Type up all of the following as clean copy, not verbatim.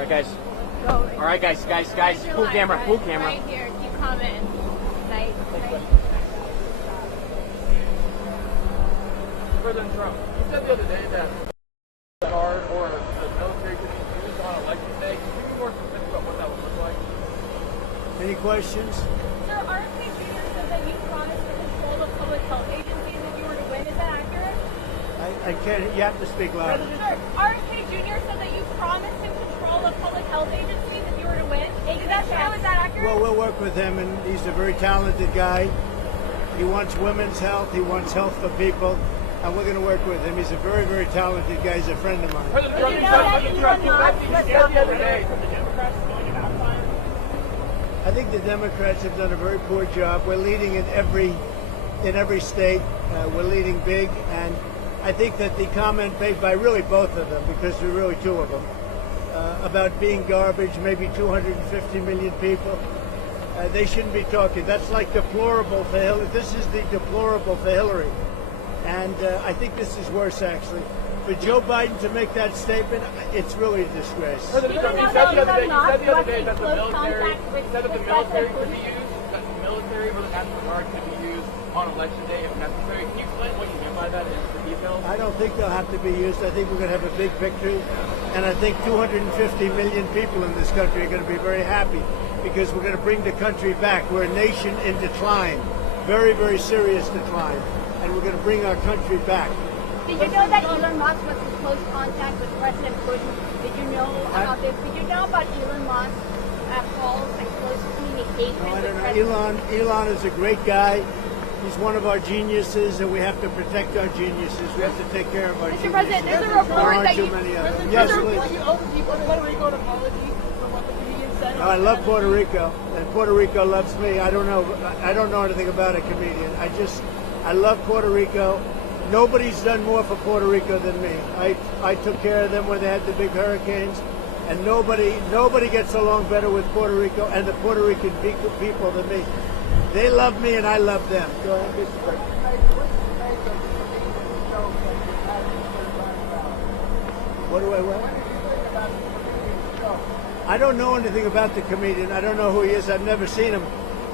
right, guys. Go. All right, guys. Full camera. Right here. Keep commenting. Right. President Trump, you said the other day that guard or the military could be used on election day. Can you be more specific about what that would look like? Any questions? Sir, RFK Jr. said that you promised to control the public health agencies if you were to win. Is that accurate? I can't. You have to speak louder. Sir, RFK Jr. said that you promised to control the public health agencies if you were to win. Is that true? Is that accurate? Well, we'll work with him, and he's a very talented guy. He wants women's health. He wants health for people. And we're going to work with him. He's a very, very talented guy. He's a friend of mine. President Trump, the other day from the Democrats going to halftime. I think the Democrats have done a very poor job. We're leading in every state. We're leading big, and I think that the comment made by really both of them, because there are really two of them, about being garbage, maybe 250 million people, they shouldn't be talking. That's like deplorable for Hillary. This is the deplorable for Hillary. And I think this is worse, actually. For Joe Biden to make that statement, it's really a disgrace. President Trump, you said the other day that the military could be used, that the military or the National Guard could be used on election day if necessary. Can you explain what you mean by that in the details? I don't think they'll have to be used. I think we're going to have a big victory. And I think 250 million people in this country are going to be very happy because we're going to bring the country back. We're a nation in decline, very, very serious decline. And we're going to bring our country back. Did you know that Elon Musk was in close contact with President Bush? Did you know about this? Did you know about Elon Musk calls and close communication with President? Elon is a great guy. He's one of our geniuses, and we have to protect our geniuses. We have to take care of our geniuses. Mr. President, there's a report that too many of them. Yes, please. You owe the Puerto Rico an apology for what the comedian said. I love Puerto Rico, and Puerto Rico loves me. I don't know anything about a comedian. I love Puerto Rico. Nobody's done more for Puerto Rico than me. I took care of them when they had the big hurricanes, and nobody gets along better with Puerto Rico and the Puerto Rican people than me. They love me and I love them. Go ahead. What? I don't know anything about the comedian. I don't know who he is. I've never seen him.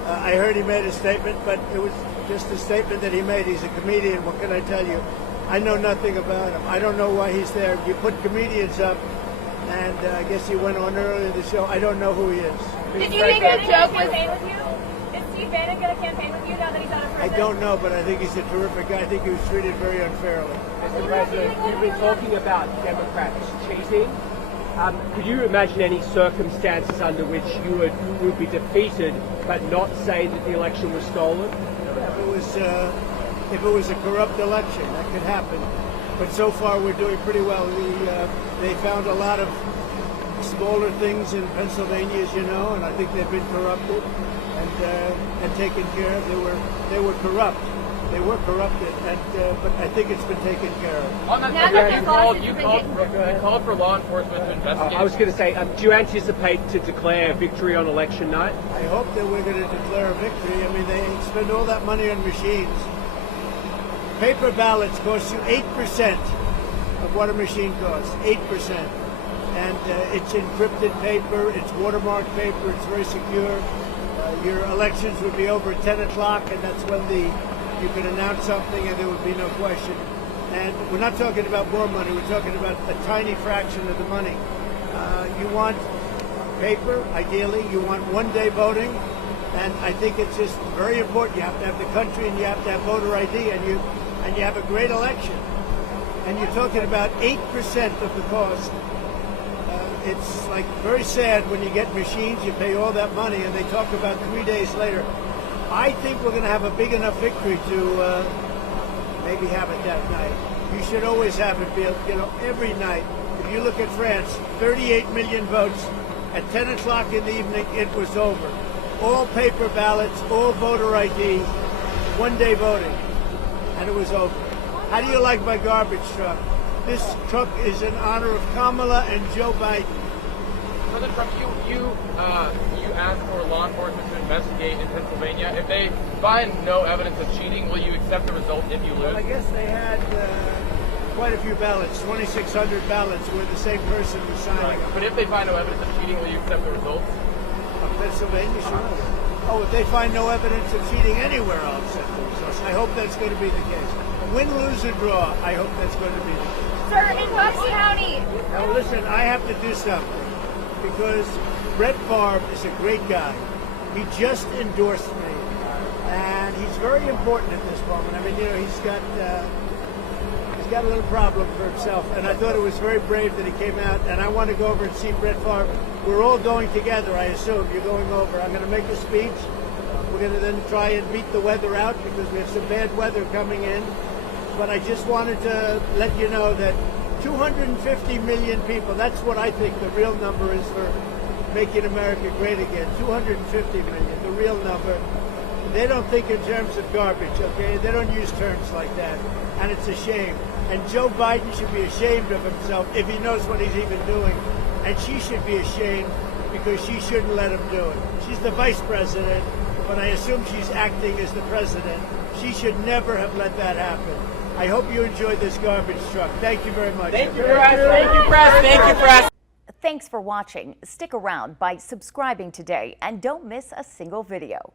I heard he made a statement, but it was just a statement that he made. He's a comedian. What can I tell you? I know nothing about him. I don't know why he's there. You put comedians up, and I guess he went on earlier in the show. I don't know who he is. Did you think that joke was campaign with you? Is Steve Bannon going to campaign with you now that he's out of prison? I don't know, but I think he's a terrific guy. I think he was treated very unfairly. Mr. President, you've been talking about Democrats cheating. Could you imagine any circumstances under which you would be defeated but not say that the election was stolen? If it was a corrupt election, that could happen. But so far, we're doing pretty well. They found a lot of smaller things in Pennsylvania, as you know, and I think they've been corrupted and taken care of. They were corrupt. They were corrupted, but I think it's been taken care of. On that you called for law enforcement to investigate. I was going to say, do you anticipate to declare victory on election night? I hope that we're going to declare a victory. I mean, they spend all that money on machines. Paper ballots cost you 8% of what a machine costs, 8%. And it's encrypted paper, it's watermarked paper, it's very secure. Your elections would be over at 10 o'clock, and that's when you can announce something and there would be no question. And we're not talking about more money, we're talking about a tiny fraction of the money. You want paper, ideally, you want one-day voting, and I think it's just very important. You have to have the country and you have to have voter ID, and you have a great election. And you're talking about 8% of the cost. It's like very sad when you get machines, you pay all that money, and they talk about 3 days later. I think we're going to have a big enough victory to maybe have it that night. You should always have it, every night. If you look at France, 38 million votes. At 10 o'clock in the evening, it was over. All paper ballots, all voter ID, one-day voting, and it was over. How do you like my garbage truck? This truck is in honor of Kamala and Joe Biden. President Trump, you asked for law enforcement to investigate in Pennsylvania. If they find no evidence of cheating, will you accept the result if you lose? Well, I guess they had quite a few ballots, 2,600 ballots, where the same person was signing them. But if they find no evidence of cheating, will you accept the results? Of Pennsylvania, sure. Oh, if they find no evidence of cheating anywhere, I'll accept the results. I hope that's going to be the case. Win, lose, or draw, I hope that's going to be the case. Sir, in Bucks County. Now listen, I have to do something because Brett Favre is a great guy. He just endorsed me, and he's very important at this moment. I mean, you know, he's got a little problem for himself, and I thought it was very brave that he came out. And I want to go over and see Brett Favre. We're all going together, I assume. You're going over. I'm going to make a speech. We're going to then try and beat the weather out because we have some bad weather coming in. But I just wanted to let you know that 250 million people, that's what I think the real number is for making America great again. 250 million, the real number. They don't think in terms of garbage, okay? They don't use terms like that. And it's a shame. And Joe Biden should be ashamed of himself if he knows what he's even doing. And she should be ashamed because she shouldn't let him do it. She's the vice president, but I assume she's acting as the president. She should never have let that happen. I hope you enjoyed this garbage truck. Thank you very much. Thank you, press. Thank you, press. Thank you, press. Thanks for watching. Stick around by subscribing today and don't miss a single video.